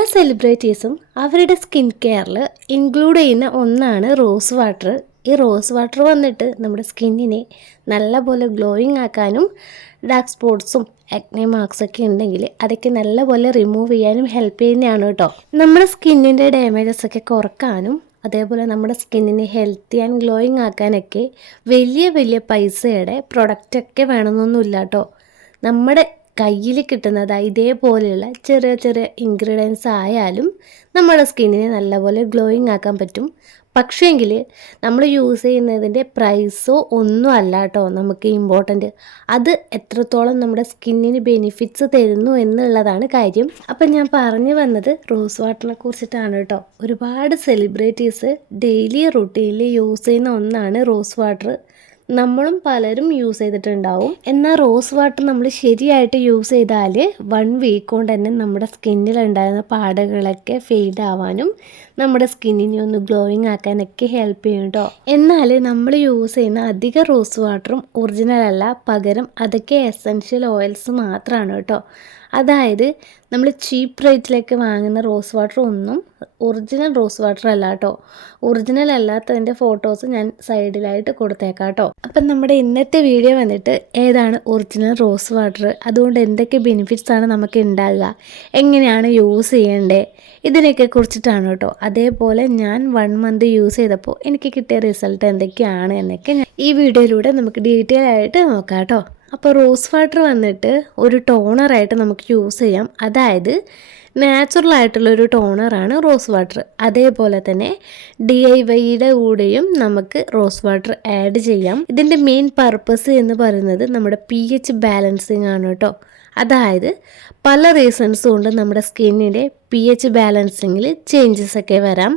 പല സെലിബ്രിറ്റീസും അവരുടെ സ്കിൻ കെയറിൽ ഇൻക്ലൂഡ് ചെയ്യുന്ന ഒന്നാണ് റോസ് വാട്ടർ. ഈ റോസ് വാട്ടർ വന്നിട്ട് നമ്മുടെ സ്കിന്നിനെ നല്ലപോലെ ഗ്ലോയിങ് ആക്കാനും ഡാർക്ക് സ്പോട്ട്സും അക്നെ മാർക്സ് ഒക്കെ ഉണ്ടെങ്കിൽ അതൊക്കെ നല്ലപോലെ റിമൂവ് ചെയ്യാനും ഹെൽപ്പ് ചെയ്യുന്നതാണ് കേട്ടോ. നമ്മുടെ സ്കിന്നിന്റെ ഡാമേജസ് ഒക്കെ കുറക്കാനും അതേപോലെ നമ്മുടെ സ്കിന്നിനെ ഹെൽത്തി ആൻഡ് ഗ്ലോയിങ് ആക്കാനൊക്കെ വലിയ വലിയ പൈസയുടെ പ്രൊഡക്റ്റൊക്കെ വേണമെന്നൊന്നുമില്ല കേട്ടോ. നമ്മുടെ കയ്യിൽ കിട്ടുന്നത് ഇതേപോലെയുള്ള ചെറിയ ചെറിയ ഇൻഗ്രീഡിയൻസ് ആയാലും നമ്മുടെ സ്കിന്നിനെ നല്ലപോലെ ഗ്ലോയിങ് ആക്കാൻ പറ്റും. പക്ഷേങ്കിൽ നമ്മൾ യൂസ് ചെയ്യുന്നതിന്റെ പ്രൈസോ ഒന്നും അല്ല കേട്ടോ നമുക്ക് ഇമ്പോർട്ടന്റ് അത് എത്രത്തോളം നമ്മുടെ സ്കിന്നിന് ബെനിഫിറ്റ്സ് തരുന്നു എന്നുള്ളതാണ് കാര്യം. അപ്പം ഞാൻ പറഞ്ഞു വന്നത് റോസ് വാട്ടറിനെ കുറിച്ചിട്ടാണ് കേട്ടോ ഒരുപാട് സെലിബ്രിറ്റീസ് ഡെയിലി റുട്ടീനിൽ യൂസ് ചെയ്യുന്ന ഒന്നാണ് റോസ് വാട്ടർ നമ്മളും പലരും യൂസ് ചെയ്തിട്ടുണ്ടാവും. എന്നാൽ റോസ് വാട്ടർ നമ്മൾ ശരിയായിട്ട് യൂസ് ചെയ്താൽ വൺ വീക്ക് കൊണ്ട് തന്നെ നമ്മുടെ സ്കിന്നിലുണ്ടായിരുന്ന പാടുകളൊക്കെ ഫെയ്ഡ് ആവാനും നമ്മുടെ സ്കിന്നിനെ ഒന്ന് ഗ്ലോയിങ് ആക്കാനൊക്കെ ഹെൽപ്പ് ചെയ്യും കേട്ടോ എന്നാൽ നമ്മൾ യൂസ് ചെയ്യുന്ന അധിക റോസ് വാട്ടറും ഒറിജിനൽ അല്ല പകരം അതൊക്കെ എസൻഷ്യൽ ഓയിൽസ് മാത്രമാണ് കേട്ടോ. അതായത് നമ്മൾ ചീപ്പ് റേറ്റിലേക്ക് വാങ്ങുന്ന റോസ് വാട്ടർ ഒന്നും ഒറിജിനൽ റോസ് വാട്ടർ അല്ല കേട്ടോ. ഒറിജിനൽ അല്ലാത്തതിന്റെ ഫോട്ടോസ് ഞാൻ സൈഡിലായിട്ട് കൊടുത്തേക്കാം കേട്ടോ. അപ്പം നമ്മുടെ ഇന്നത്തെ വീഡിയോ വന്നിട്ട് ഏതാണ് ഒറിജിനൽ റോസ് വാട്ടർ? അതുകൊണ്ട് എന്തൊക്കെ ബെനിഫിറ്റ്സ് ആണ് നമുക്ക് ഉണ്ടാകുക എങ്ങനെയാണ് യൂസ് ചെയ്യേണ്ടത് ഇതിനെയൊക്കെ കുറിച്ചിട്ടാണ് കേട്ടോ. അതേപോലെ ഞാൻ വൺ മന്ത് യൂസ് ചെയ്തപ്പോൾ എനിക്ക് കിട്ടിയ റിസൾട്ട് എന്തൊക്കെയാണ് എന്നൊക്കെ ഈ വീഡിയോയിലൂടെ നമുക്ക് ഡീറ്റെയിൽ ആയിട്ട് നോക്കാം കേട്ടോ അപ്പോൾ റോസ് വാട്ടർ വന്നിട്ട് ഒരു ടോണറായിട്ട് നമുക്ക് യൂസ് ചെയ്യാം. അതായത് നാച്ചുറൽ ആയിട്ടുള്ള ഒരു ടോണറാണ് റോസ് വാട്ടർ. അതേപോലെ തന്നെ ഡി ഐ വൈയുടെ കൂടെയും നമുക്ക് റോസ് വാട്ടർ ആഡ് ചെയ്യാം. ഇതിന്റെ മെയിൻ പർപ്പസ് എന്ന് പറയുന്നത് നമ്മുടെ പി എച്ച് ബാലൻസിങ് ആണ് കേട്ടോ. അതായത് പല റീസൺസ് കൊണ്ട് നമ്മുടെ സ്കിന്നിന്റെ പി എച്ച് ബാലൻസിങ്ങിൽ ചേഞ്ചസ് ഒക്കെ വരാം.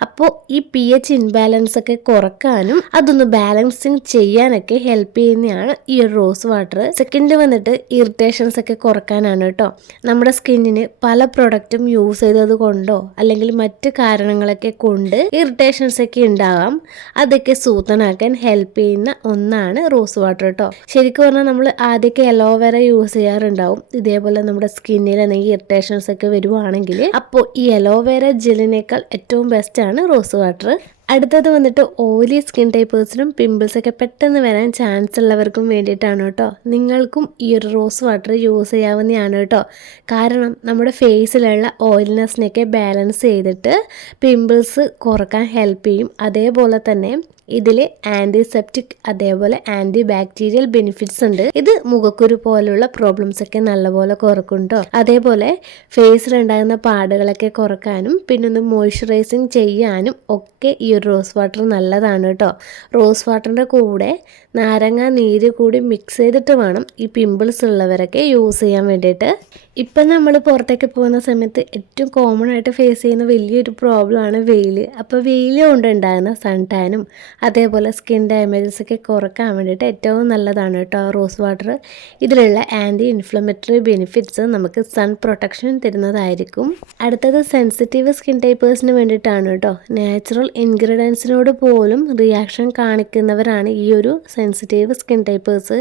അപ്പോൾ ഈ പി എച്ച് ഇൻബാലൻസ് ഒക്കെ കുറക്കാനും അതൊന്ന് ബാലൻസിങ് ചെയ്യാനൊക്കെ ഹെൽപ്പ് ചെയ്യുന്നതാണ് ഈ ഒരു റോസ് വാട്ടർ. സെക്കൻഡ് വന്നിട്ട് ഇറിറ്റേഷൻസ് ഒക്കെ കുറക്കാനാണ് കേട്ടോ. നമ്മുടെ സ്കിന്നിന് പല പ്രൊഡക്റ്റും യൂസ് ചെയ്തത് കൊണ്ടോ അല്ലെങ്കിൽ മറ്റ് കാരണങ്ങളൊക്കെ കൊണ്ട് ഇറിറ്റേഷൻസ് ഒക്കെ ഉണ്ടാവാം. അതൊക്കെ സൂത്തനാക്കാൻ ഹെൽപ്പ് ചെയ്യുന്ന ഒന്നാണ് റോസ് വാട്ടർ കേട്ടോ ശരിക്കും പറഞ്ഞാൽ നമ്മൾ ആദ്യമൊക്കെ അലോവേര യൂസ് ചെയ്യാറുണ്ടാവും. ഇതേപോലെ നമ്മുടെ സ്കിന്നിൽ എന്തെങ്കിലും ഇറിറ്റേഷൻസ് ഒക്കെ വരുവാണെങ്കിൽ അപ്പോൾ ഈ അലോവേര ജെല്ലിനേക്കാൾ ഏറ്റവും ബെസ്റ്റ് ആണ് റോസ് വാട്ടർ അടുത്തത് വന്നിട്ട് ഓയിലി സ്കിൻ ടൈപ്പേഴ്സിനും പിമ്പിൾസൊക്കെ പെട്ടെന്ന് വരാൻ ചാൻസ് ഉള്ളവർക്കും വേണ്ടിയിട്ടാണ് കേട്ടോ. നിങ്ങൾക്കും ഈ ഒരു റോസ് വാട്ടർ യൂസ് ചെയ്യാവുന്നതാണ് കേട്ടോ. കാരണം നമ്മുടെ ഫേസിലുള്ള ഓയിലിനെസ്സിനെയൊക്കെ ബാലൻസ് ചെയ്തിട്ട് പിമ്പിൾസ് കുറയ്ക്കാൻ ഹെൽപ്പ് ചെയ്യും. അതേപോലെ തന്നെ ഇതിൽ ആന്റിസെപ്റ്റിക് അതേപോലെ ആന്റി ബാക്ടീരിയൽ ബെനിഫിറ്റ്സ് ഉണ്ട്. ഇത് മുഖക്കുരു പോലുള്ള പ്രോബ്ലംസ് ഒക്കെ നല്ലപോലെ കുറക്കും കേട്ടോ അതേപോലെ ഫേസിലുണ്ടാകുന്ന പാടുകളൊക്കെ കുറക്കാനും പിന്നെ ഒന്ന് മോയ്സ്ചറൈസിങ് ചെയ്യാനും ഒക്കെ ഈ ഒരു റോസ് വാട്ടർ നല്ലതാണ് കേട്ടോ റോസ് വാട്ടറിന്റെ കൂടെ നാരങ്ങ നീര് കൂടി മിക്സ് ചെയ്തിട്ട് വേണം ഈ പിമ്പിൾസ് ഉള്ളവരൊക്കെ യൂസ് ചെയ്യാൻ വേണ്ടിയിട്ട്. ഇപ്പം നമ്മൾ പുറത്തേക്ക് പോകുന്ന സമയത്ത് ഏറ്റവും കോമൺ ആയിട്ട് ഫേസ് ചെയ്യുന്ന വലിയൊരു പ്രോബ്ലമാണ് വെയിൽ അപ്പോൾ വെയിൽ കൊണ്ട് ഉണ്ടാകുന്ന സൺ ടാനും അതേപോലെ സ്കിൻ ഡാമേജസ് ഒക്കെ കുറയ്ക്കാൻ വേണ്ടിയിട്ട് ഏറ്റവും നല്ലതാണ് കേട്ടോ റോസ് വാട്ടർ ഇതിലുള്ള ആന്റി ഇൻഫ്ലമേറ്ററി ബെനിഫിറ്റ്സ് നമുക്ക് സൺ പ്രൊട്ടക്ഷൻ തരുന്നതായിരിക്കും. അടുത്തത് സെൻസിറ്റീവ് സ്കിൻ ടൈപ്പേഴ്സിന് വേണ്ടിയിട്ടാണ് കേട്ടോ. നാച്ചുറൽ ഇൻഗ്രീഡിയൻസിനോട് പോലും റിയാക്ഷൻ കാണിക്കുന്നവരാണ് ഈ ഒരു സെൻസിറ്റീവ് സ്കിൻ ടൈപ്പേഴ്സ്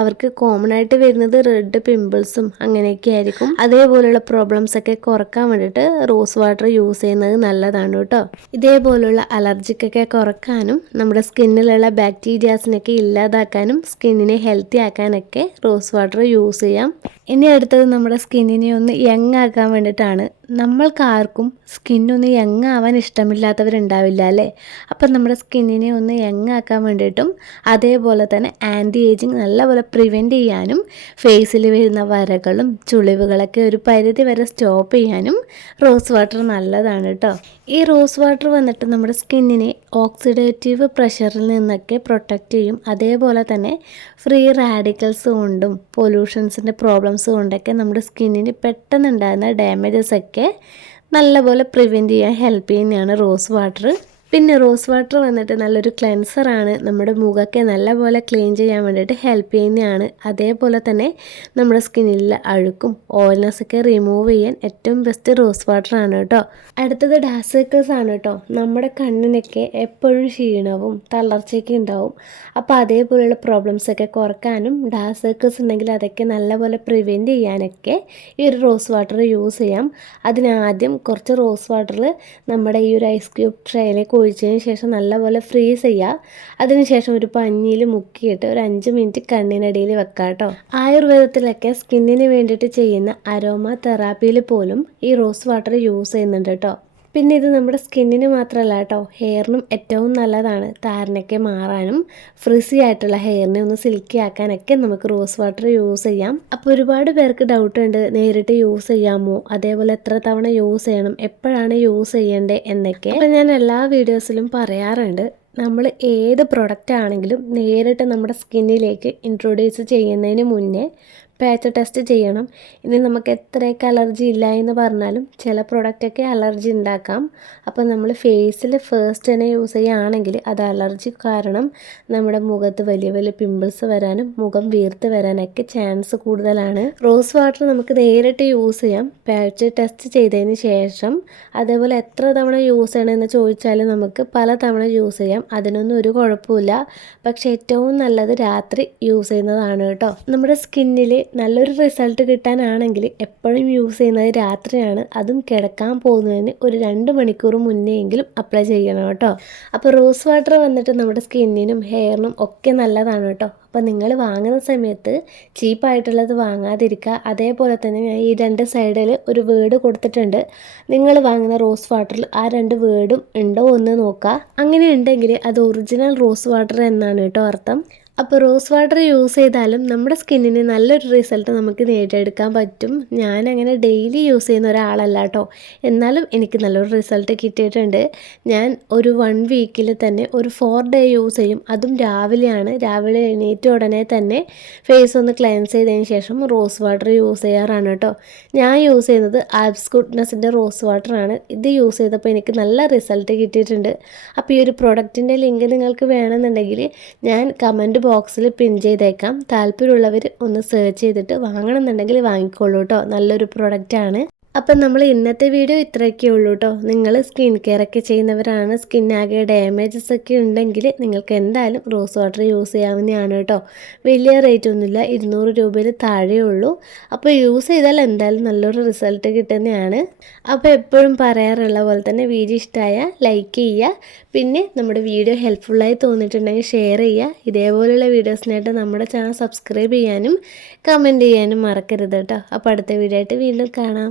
അവർക്ക് കോമൺ ആയിട്ട് വരുന്നത് റെഡ് പിമ്പിൾസും അങ്ങനെയൊക്കെ ആയിരിക്കും. അതേപോലെയുള്ള പ്രോബ്ലംസ് ഒക്കെ കുറയ്ക്കാൻ വേണ്ടിയിട്ട് റോസ് വാട്ടർ യൂസ് ചെയ്യുന്നത് നല്ലതാണ് കേട്ടോ. ഇതേപോലുള്ള അലർജിക്കൊക്കെ കുറക്കാനും നമ്മുടെ സ്കിന്നിലുള്ള ബാക്ടീരിയാസിനൊക്കെ ഇല്ലാതാക്കാനും സ്കിന്നിനെ ഹെൽത്തി ആക്കാനൊക്കെ റോസ് വാട്ടർ യൂസ് ചെയ്യാം. ഇനി അടുത്തത് നമ്മുടെ സ്കിന്നിനെ ഒന്ന് യങ് ആക്കാൻ വേണ്ടിയിട്ടാണ് നമ്മൾക്കാർക്കും സ്കിന്നൊന്ന് ആവാൻ ഇഷ്ടമില്ലാത്തവരുണ്ടാവില്ല അല്ലേ? അപ്പം നമ്മുടെ സ്കിന്നിനെ ഒന്ന് യങ് ആക്കാൻ വേണ്ടിയിട്ടും അതേപോലെ തന്നെ ആന്റി ഏജിങ് നല്ലപോലെ പ്രിവെന്റ് ചെയ്യാനും ഫേസിൽ വരുന്ന വരകളും ചുളിവുകളൊക്കെ ഒരു പരിധി വരെ സ്റ്റോപ്പ് ചെയ്യാനും റോസ് വാട്ടർ നല്ലതാണ് കേട്ടോ ഈ റോസ് വാട്ടർ വന്നിട്ട് നമ്മുടെ സ്കിന്നിനെ ഓക്സിഡേറ്റീവ് പ്രഷറിൽ നിന്നൊക്കെ പ്രൊട്ടക്റ്റ് ചെയ്യും. അതേപോലെ തന്നെ ഫ്രീ റാഡിക്കൽസ് കൊണ്ടും പൊല്യൂഷൻസിന്റെ പ്രോബ്ലംസ് കൊണ്ടൊക്കെ നമ്മുടെ സ്കിന്നിന് പെട്ടെന്നുണ്ടാകുന്ന ഡാമേജസ് ഒക്കെ നല്ലപോലെ പ്രിവെന്റ് ചെയ്യാൻ ഹെൽപ്പ് ചെയ്യുന്നതാണ് റോസ് വാട്ടർ പിന്നെ റോസ് വാട്ടർ വന്നിട്ട് നല്ലൊരു ക്ലെൻസറാണ് നമ്മുടെ മുഖമൊക്കെ നല്ലപോലെ ക്ലീൻ ചെയ്യാൻ വേണ്ടിയിട്ട് ഹെൽപ്പ് ചെയ്യുന്നതാണ്. അതേപോലെ തന്നെ നമ്മുടെ സ്കിന്നിലെ അഴുക്കും ഓയിൽനെസ് ഒക്കെ റിമൂവ് ചെയ്യാൻ ഏറ്റവും ബെസ്റ്റ് റോസ് വാട്ടർ ആണ് കേട്ടോ. അടുത്തത് ഡാസേക്കേഴ്സ് ആണ് കേട്ടോ. നമ്മുടെ കണ്ണിനൊക്കെ എപ്പോഴും ക്ഷീണവും തളർച്ചയൊക്കെ ഉണ്ടാവും. അപ്പോൾ അതേപോലെയുള്ള പ്രോബ്ലംസ് ഒക്കെ കുറക്കാനും ഡാസേക്കേഴ്സ് ഉണ്ടെങ്കിൽ അതൊക്കെ നല്ലപോലെ പ്രിവെന്റ് ചെയ്യാനൊക്കെ ഈ ഒരു റോസ് വാട്ടർ യൂസ് ചെയ്യാം. അതിനാദ്യം കുറച്ച് റോസ് വാട്ടറിൽ നമ്മുടെ ഈ ഒരു ഐസ് ക്യൂബ് ട്രേയിലേക്ക് ഒഴിച്ചതിന് ശേഷം നല്ലപോലെ ഫ്രീസ് ചെയ്യുക അതിനുശേഷം ഒരു പഞ്ഞിയിൽ മുക്കിയിട്ട് ഒരു അഞ്ച് മിനിറ്റ് കണ്ണിനടിയിൽ വെക്കുക കേട്ടോ ആയുർവേദത്തിലൊക്കെ സ്കിന്നിന് വേണ്ടിയിട്ട് ചെയ്യുന്ന അരോമ തെറാപ്പിയിൽ പോലും ഈ റോസ് വാട്ടർ യൂസ് ചെയ്യുന്നുണ്ട് കേട്ടോ പിന്നെ ഇത് നമ്മുടെ സ്കിന്നിന് മാത്രമല്ല കേട്ടോ. ഹെയറിനും ഏറ്റവും നല്ലതാണ്. താരനൊക്കെ മാറാനും ഫ്രിസി ആയിട്ടുള്ള ഹെയറിനെ ഒന്ന് സിൽക്കി ആക്കാനൊക്കെ നമുക്ക് റോസ് വാട്ടർ യൂസ് ചെയ്യാം. അപ്പോൾ ഒരുപാട് പേർക്ക് ഡൗട്ട് ഉണ്ട് നേരിട്ട് യൂസ് ചെയ്യാമോ? അതേപോലെ എത്ര തവണ യൂസ് ചെയ്യണം? എപ്പോഴാണ് യൂസ് ചെയ്യേണ്ടത് എന്നൊക്കെ. അപ്പോൾ ഞാൻ എല്ലാ വീഡിയോസിലും പറയാറുണ്ട്. നമ്മൾ ഏത് പ്രൊഡക്റ്റ് ആണെങ്കിലും നേരിട്ട് നമ്മുടെ സ്കിന്നിലേക്ക് ഇൻട്രൊഡ്യൂസ് ചെയ്യുന്നതിന് മുന്നേ പാച്ച് ടെസ്റ്റ് ചെയ്യണം. ഇനി നമുക്ക് എത്രയൊക്കെ അലർജി ഇല്ല എന്ന് പറഞ്ഞാലും ചില പ്രൊഡക്റ്റൊക്കെ അലർജി ഉണ്ടാക്കാം അപ്പോൾ നമ്മൾ ഫേസിൽ ഫേസ്റ്റ് തന്നെ യൂസ് ചെയ്യുകയാണെങ്കിൽ അത് അലർജി കാരണം നമ്മുടെ മുഖത്ത് വലിയ വലിയ പിമ്പിൾസ് വരാനും മുഖം വീർത്ത് വരാനൊക്കെ ചാൻസ് കൂടുതലാണ്. റോസ് വാട്ടർ നമുക്ക് നേരിട്ട് യൂസ് ചെയ്യാം. പാച്ച് ടെസ്റ്റ് ചെയ്തതിന് ശേഷം അതേപോലെ എത്ര തവണ യൂസ് ചെയ്യണമെന്ന് ചോദിച്ചാൽ നമുക്ക് പല തവണ യൂസ് ചെയ്യാം. അതിനൊന്നും ഒരു കുഴപ്പമില്ല. പക്ഷേ ഏറ്റവും നല്ലത് രാത്രി യൂസ് ചെയ്യുന്നതാണ് കേട്ടോ. നമ്മുടെ സ്കിന്നിൽ നല്ലൊരു റിസൾട്ട് കിട്ടാനാണെങ്കിൽ എപ്പോഴും യൂസ് ചെയ്യുന്നത് രാത്രിയാണ്. അതും കിടക്കാൻ പോകുന്നതിന് ഒരു രണ്ട് മണിക്കൂർ മുന്നെയെങ്കിലും അപ്ലൈ ചെയ്യണം കേട്ടോ. അപ്പോൾ റോസ് വാട്ടർ വന്നിട്ട് നമ്മുടെ സ്കിന്നിനും ഹെയറിനും ഒക്കെ നല്ലതാണ് കേട്ടോ. അപ്പോൾ നിങ്ങൾ വാങ്ങുന്ന സമയത്ത് ചീപ്പായിട്ടുള്ളത് വാങ്ങാതിരിക്കുക. അതേപോലെ തന്നെ ഞാൻ ഈ രണ്ട് സൈഡിൽ ഒരു വേർഡ് കൊടുത്തിട്ടുണ്ട്. നിങ്ങൾ വാങ്ങുന്ന റോസ് വാട്ടറിൽ ആ രണ്ട് വേർഡും ഉണ്ടോ എന്ന് നോക്കുക. അങ്ങനെ ഉണ്ടെങ്കിൽ അത് ഒറിജിനൽ റോസ് വാട്ടർ എന്നാണ് കേട്ടോ അർത്ഥം. അപ്പോൾ റോസ് വാട്ടർ യൂസ് ചെയ്താലും നമ്മുടെ സ്കിന്നിന് നല്ലൊരു റിസൾട്ട് നമുക്ക് നേടിയെടുക്കാൻ പറ്റും. ഞാൻ അങ്ങനെ ഡെയിലി യൂസ് ചെയ്യുന്ന ഒരാളല്ല കേട്ടോ എന്നാലും എനിക്ക് നല്ലൊരു റിസൾട്ട് കിട്ടിയിട്ടുണ്ട്. ഞാൻ ഒരു വൺ വീക്കിൽ തന്നെ ഒരു ഫോർ ഡേ യൂസ് ചെയ്യും. അതും രാവിലെയാണ്. രാവിലെ എണീറ്റ ഉടനെ തന്നെ ഫേസ് ഒന്ന് ക്ലെൻസ് ചെയ്തതിന് ശേഷം റോസ് വാട്ടർ യൂസ് ചെയ്യാറാണ് കേട്ടോ ഞാൻ യൂസ് ചെയ്യുന്നത് ആൽപ്സ് ഗുഡ്നസിന്റെ റോസ് വാട്ടറാണ് ഇത് യൂസ് ചെയ്തപ്പോൾ എനിക്ക് നല്ല റിസൾട്ട് കിട്ടിയിട്ടുണ്ട്. അപ്പോൾ ഈ ഒരു പ്രൊഡക്റ്റിന്റെ ലിങ്ക് നിങ്ങൾക്ക് വേണമെന്നുണ്ടെങ്കിൽ ഞാൻ കമന്റ് ബോക്സിൽ പിൻ ചെയ്തേക്കാം. താല്പര്യമുള്ളവർ ഒന്ന് സെർച്ച് ചെയ്തിട്ട് വാങ്ങണമെന്നുണ്ടെങ്കിൽ വാങ്ങിക്കോളൂ കേട്ടോ നല്ലൊരു പ്രൊഡക്റ്റാണ് അപ്പം നമ്മൾ ഇന്നത്തെ വീഡിയോ ഇത്രയൊക്കെ ഉള്ളൂ കേട്ടോ നിങ്ങൾ സ്കിൻ കെയർ ഒക്കെ ചെയ്യുന്നവരാണ്. ആകെ ഡാമേജസ് ഒക്കെ ഉണ്ടെങ്കിൽ നിങ്ങൾക്ക് എന്തായാലും റോസ് വാട്ടർ യൂസ് ചെയ്യാവുന്നതാണ് കേട്ടോ വലിയ റേറ്റ് ഒന്നുമില്ല. ഇരുന്നൂറ് രൂപയിൽ താഴെ ഉള്ളൂ. അപ്പോൾ യൂസ് ചെയ്താൽ എന്തായാലും നല്ലൊരു റിസൾട്ട് കിട്ടുന്നതാണ്. അപ്പോൾ എപ്പോഴും പറയാറുള്ള പോലെ തന്നെ വീഡിയോ ഇഷ്ടമായ ലൈക്ക് ചെയ്യുക. പിന്നെ നമ്മുടെ വീഡിയോ ഹെൽപ്ഫുള്ളായി തോന്നിയിട്ടുണ്ടെങ്കിൽ ഷെയർ ചെയ്യുക. ഇതേപോലെയുള്ള വീഡിയോസിനായിട്ട് നമ്മുടെ ചാനൽ സബ്സ്ക്രൈബ് ചെയ്യാനും കമന്റ് ചെയ്യാനും മറക്കരുത് കേട്ടോ അപ്പോൾ അടുത്ത വീഡിയോ ആയിട്ട് വീണ്ടും കാണാം.